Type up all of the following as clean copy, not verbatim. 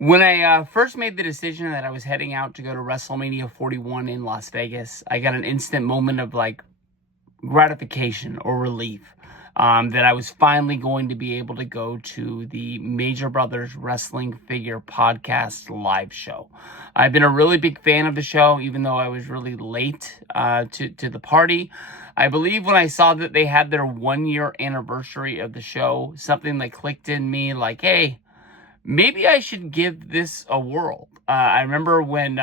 When I first made the decision that I was heading out to go to WrestleMania 41 in Las Vegas, I got an instant moment of like gratification or relief that I was finally going to be able to go to the Major Brothers Wrestling Figure Podcast live show. I've been a really big fan of the show, even though I was really late to the party. I believe when I saw that they had their 1 year anniversary of the show, something that clicked in me like, hey, maybe I should give this a whirl. I remember when,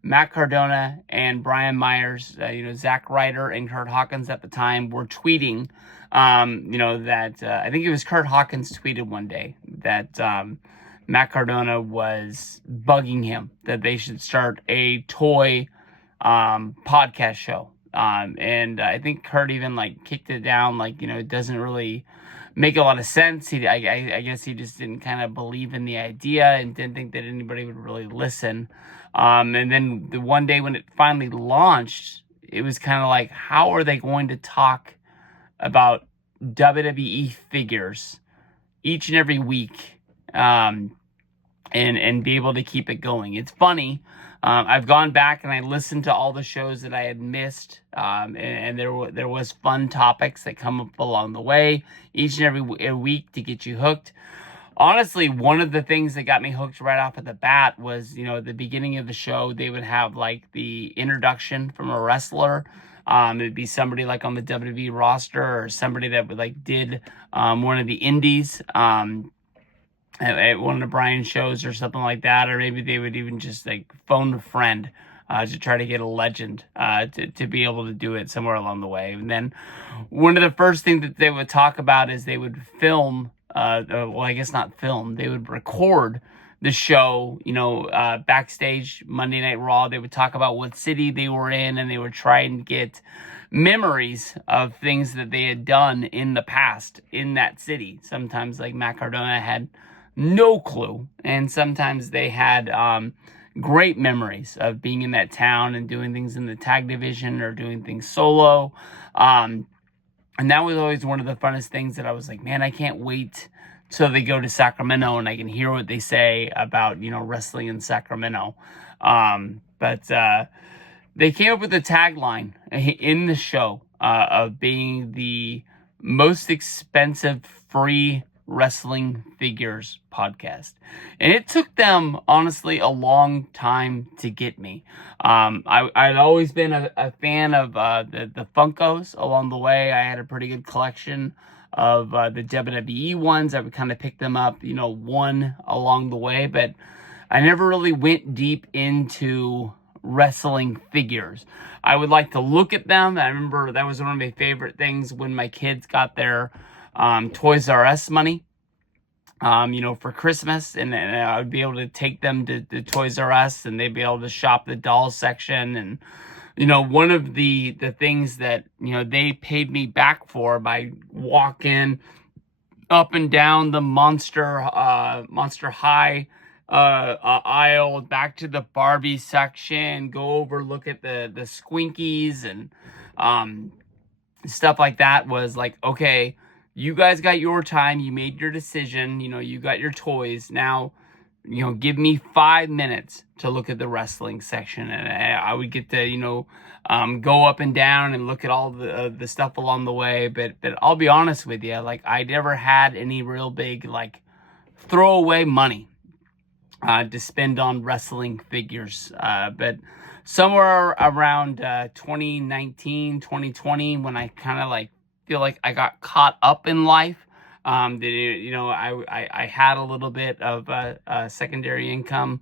Matt Cardona and Brian Myers, Zack Ryder and Kurt Hawkins at the time were tweeting, that I think it was Kurt Hawkins tweeted one day that Matt Cardona was bugging him that they should start a toy podcast show. And I think Kurt even like kicked it down, like, it doesn't really make a lot of sense. I guess he just didn't kind of believe in the idea and didn't think that anybody would really listen. And then the one day when it finally launched, it was kind of like, how are they going to talk about WWE figures each and every week, and be able to keep it going? It's funny. I've gone back and I listened to all the shows that I had missed, and there was fun topics that come up along the way each and every week to get you hooked. Honestly, one of the things that got me hooked right off at the bat was, at the beginning of the show, they would have like the introduction from a wrestler. It'd be somebody like on the WWE roster or somebody that would like did one of the indies. At one of the Brian shows or something like that, or maybe they would even just like phone a friend to try to get a legend to be able to do it somewhere along the way. And then one of the first things that they would talk about is they would film, well, I guess not film, they would record the show, backstage Monday Night Raw. They would talk about what city they were in, and they would try and get memories of things that they had done in the past in that city. Sometimes like Matt Cardona had no clue, and sometimes they had great memories of being in that town and doing things in the tag division or doing things solo. And that was always one of the funnest things that I was like, man, I can't wait till they go to Sacramento and I can hear what they say about, wrestling in Sacramento. But they came up with a tagline in the show of being the most expensive free wrestling figures podcast. And it took them, honestly, a long time to get me. I'd always been a fan of the Funkos along the way. I had a pretty good collection of the WWE ones. I would kind of pick them up, one along the way, but I never really went deep into wrestling figures. I would like to look at them. I remember that was one of my favorite things when my kids got their Toys R Us money, for Christmas, and I would be able to take them to Toys R Us, and they'd be able to shop the doll section. And one of the things that they paid me back for by walking up and down the Monster High aisle back to the Barbie section, go over, look at the Squinkies and stuff like that, was like, okay, you guys got your time, you made your decision, you got your toys. Now, give me 5 minutes to look at the wrestling section. And I would get to, go up and down and look at all the stuff along the way. But I'll be honest with you, like, I never had any real big, like, throwaway money to spend on wrestling figures. But somewhere around 2019, 2020, when I kind of like feel like I got caught up in life, I had a little bit of secondary income.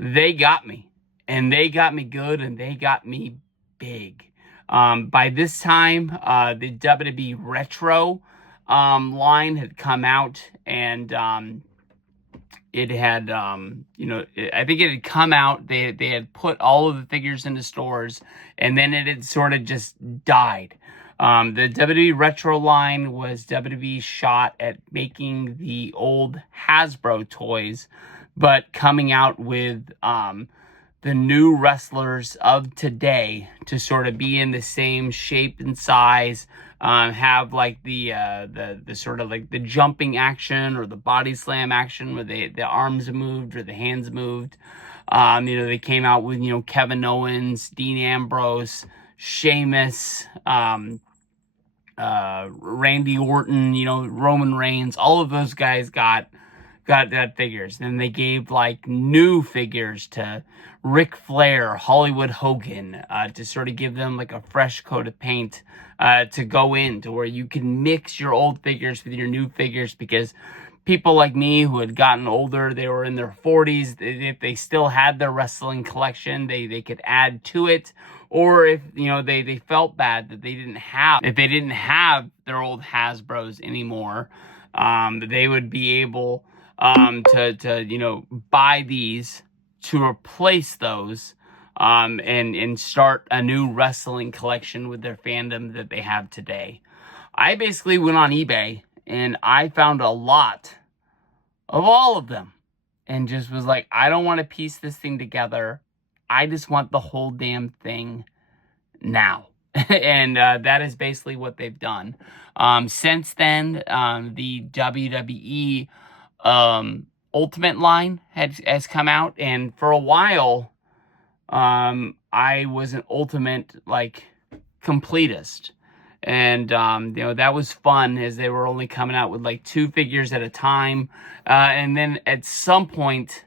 They got me, and they got me good, and they got me big. By this time, the WWE Retro line had come out, and it had, I think it had come out. They had put all of the figures into stores, and then it had sort of just died. The WWE Retro line was WWE's shot at making the old Hasbro toys, but coming out with the new wrestlers of today to sort of be in the same shape and size, have like the sort of like the jumping action or the body slam action where the arms moved or the hands moved. They came out with, Kevin Owens, Dean Ambrose, Sheamus, Randy Orton, Roman Reigns. All of those guys got figures. Then they gave like new figures to Ric Flair, Hollywood Hogan, to sort of give them like a fresh coat of paint, to go into where you can mix your old figures with your new figures, because people like me who had gotten older, they were in their 40s, if they still had their wrestling collection, they could add to it. Or if, they felt bad that they didn't have their old Hasbros anymore, they would be able to buy these to replace those, and start a new wrestling collection with their fandom that they have today. I basically went on eBay and I found a lot of all of them and just was like, I don't want to piece this thing together. I just want the whole damn thing now. And that is basically what they've done. Since then, the WWE Ultimate line has come out, and for a while, I was an Ultimate like completist, and that was fun, as they were only coming out with like 2 figures at a time, and then at some point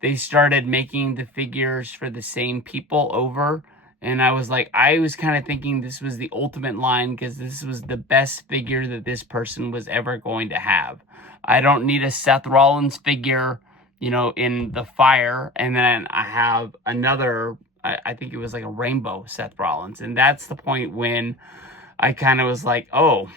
they started making the figures for the same people over. And I was kind of thinking this was the Ultimate line because this was the best figure that this person was ever going to have. I don't need a Seth Rollins figure, in the fire. And then I have another, I think it was like a rainbow Seth Rollins. And that's the point when I kind of was like, oh,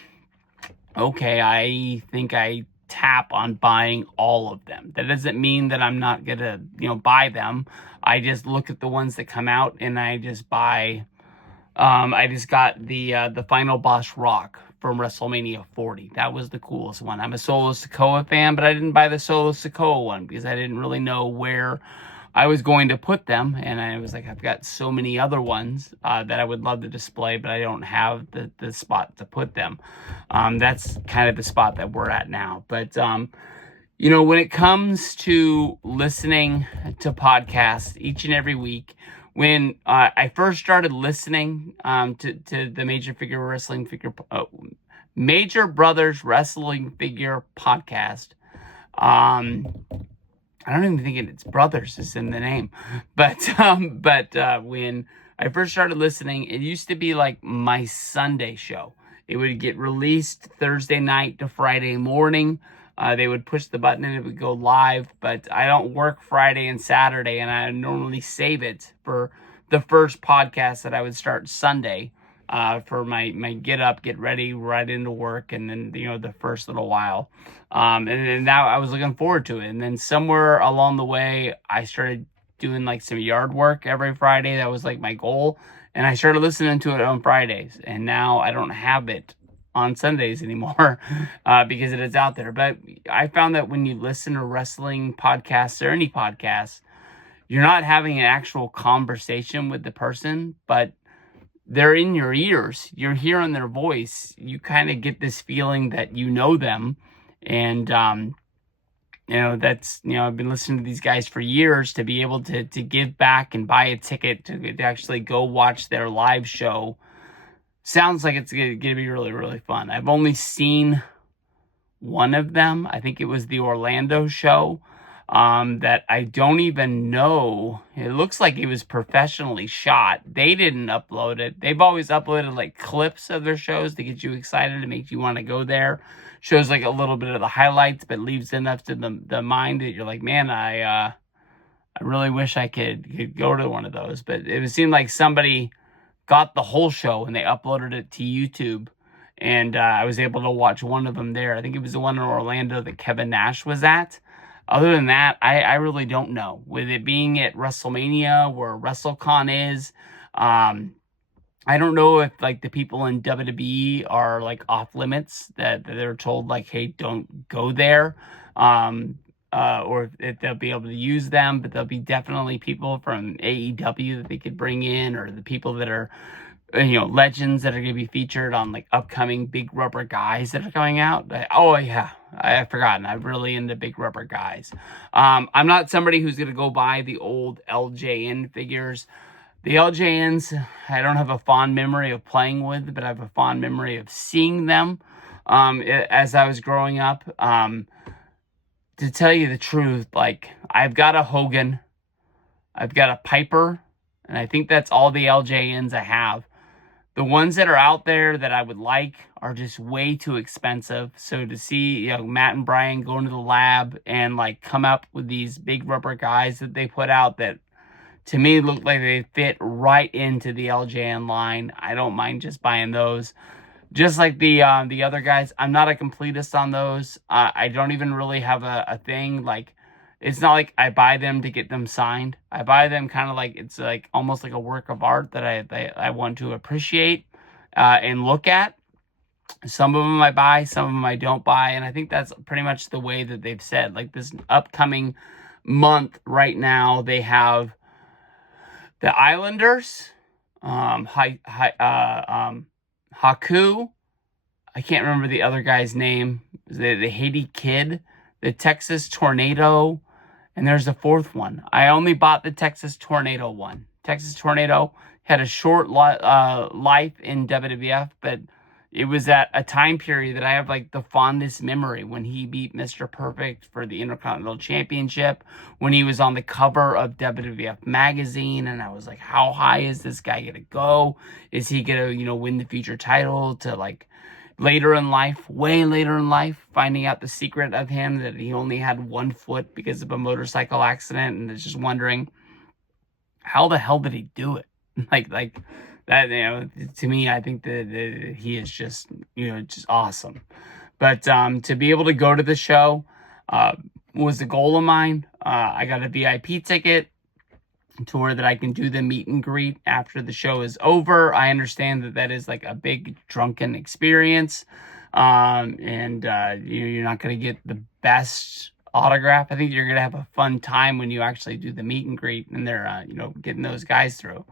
okay, I think I tap on buying all of them. That doesn't mean that I'm not gonna, buy them. I just look at the ones that come out and I just buy. I just got the Final Boss Rock from WrestleMania 40. That was the coolest one. I'm a Solo Sikoa fan, but I didn't buy the Solo Sikoa one because I didn't really know where I was going to put them, and I was like, I've got so many other ones that I would love to display, but I don't have the spot to put them. That's kind of the spot that we're at now. But, when it comes to listening to podcasts each and every week, when I first started listening to the Major Brothers Wrestling Figure podcast, I don't even think it's Brothers is in the name, but when I first started listening, it used to be like my Sunday show. It would get released Thursday night to Friday morning. They would push the button and it would go live, but I don't work Friday and Saturday, and I normally save it for the first podcast that I would start Sunday, for my get up, get ready, right into work, and then, the first little while. And then now I was looking forward to it. And then somewhere along the way, I started doing like some yard work every Friday. That was like my goal. And I started listening to it on Fridays. And now I don't have it on Sundays anymore, because it is out there. But I found that when you listen to wrestling podcasts or any podcasts, you're not having an actual conversation with the person, but they're in your ears. You're hearing their voice. You kind of get this feeling that you know them. And, that's, I've been listening to these guys for years. To be able to give back and buy a ticket to actually go watch their live show sounds like it's going to be really, really fun. I've only seen one of them. I think it was the Orlando show. That I don't even know. It looks like it was professionally shot. They didn't upload it. They've always uploaded like clips of their shows to get you excited, to make you want to go there. Shows like a little bit of the highlights, but leaves enough to the mind that you're like, man, I really wish I could go to one of those. But it seemed like somebody got the whole show and they uploaded it to YouTube. And I was able to watch one of them there. I think it was the one in Orlando that Kevin Nash was at. Other than that, I really don't know. With it being at WrestleMania, where WrestleCon is, I don't know if like the people in WWE are like off limits, that they're told like, hey, don't go there. or if they'll be able to use them, but there'll be definitely people from AEW that they could bring in, or the people that are, legends that are going to be featured on like upcoming Big Rubber guys that are coming out. Oh yeah, I've forgotten. I'm really into Big Rubber guys. I'm not somebody who's going to go buy the old LJN figures. The LJNs, I don't have a fond memory of playing with, but I have a fond memory of seeing them as I was growing up. To tell you the truth, like, I've got a Hogan, I've got a Piper, and I think that's all the LJNs I have. The ones that are out there that I would like are just way too expensive. So to see, Matt and Brian go into the lab and like come up with these Big Rubber guys that they put out that to me look like they fit right into the LJN line, I don't mind just buying those. Just like the other guys, I'm not a completist on those. I don't even really have a thing. Like, it's not like I buy them to get them signed. I buy them kind of like it's like almost like a work of art that I want to appreciate and look at. Some of them I buy, some of them I don't buy, and I think that's pretty much the way that they've said. Like this upcoming month right now, they have the Islanders, Haku. I can't remember the other guy's name. The Haiti Kid, the Texas Tornado, and there's a fourth one. I only bought the Texas Tornado one. Texas Tornado had a short life in WWF, but it was at a time period that I have like the fondest memory when he beat Mr. Perfect for the Intercontinental Championship, when he was on the cover of WWF magazine, and I was like, how high is this guy gonna go? Is he gonna, win the future title? To like later in life, way later in life, finding out the secret of him, that he only had one foot because of a motorcycle accident, and just wondering, how the hell did he do it? like that, to me, I think that he is just, just awesome. But to be able to go to the show was a goal of mine. I got a VIP ticket to where that I can do the meet and greet after the show is over. I understand that is like a big drunken experience. And you're not going to get the best autograph. I think you're going to have a fun time when you actually do the meet and greet and they're, getting those guys through.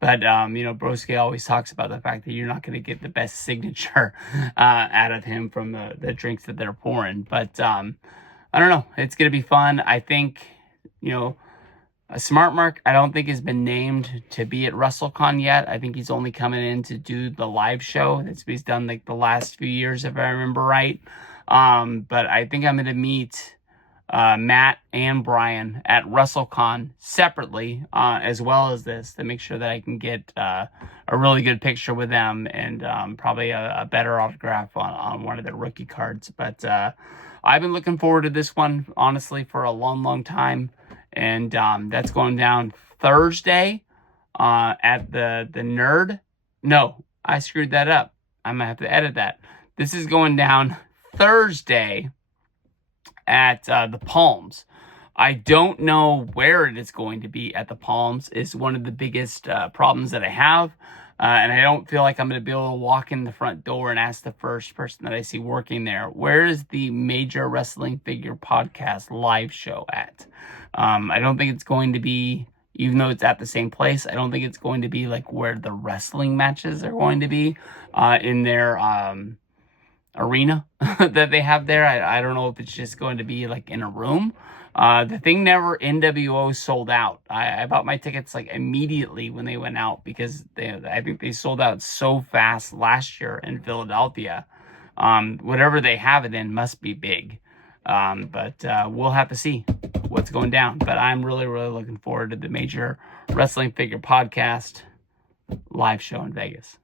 But, Broski always talks about the fact that you're not going to get the best signature out of him from the drinks that they're pouring. But I don't know. It's going to be fun. I think, Smart Mark, I don't think has been named to be at WrestleCon yet. I think he's only coming in to do the live show. That's what he's done like the last few years, if I remember right. But I think I'm going to meet Matt and Brian at WrestleCon separately, as well as this, to make sure that I can get a really good picture with them and probably a better autograph on one of their rookie cards. But I've been looking forward to this one, honestly, for a long, long time. And that's going down Thursday at the Nerd. No, I screwed that up. I'm going to have to edit that. This is going down Thursday at the Palms. I don't know where it is going to be at the Palms. Is one of the biggest problems that I have. And I don't feel like I'm going to be able to walk in the front door and ask the first person that I see working there, where is the Major Wrestling Figure Podcast live show at? I don't think it's going to be, even though it's at the same place, I don't think it's going to be like where the wrestling matches are going to be in their arena that they have there. I don't know if it's just going to be like in a room. The thing never NWO sold out. I bought my tickets like immediately when they went out because I think they sold out so fast last year in Philadelphia. Whatever they have it in must be big. But we'll have to see what's going down. But I'm really, really looking forward to the Major Wrestling Figure Podcast live show in Vegas.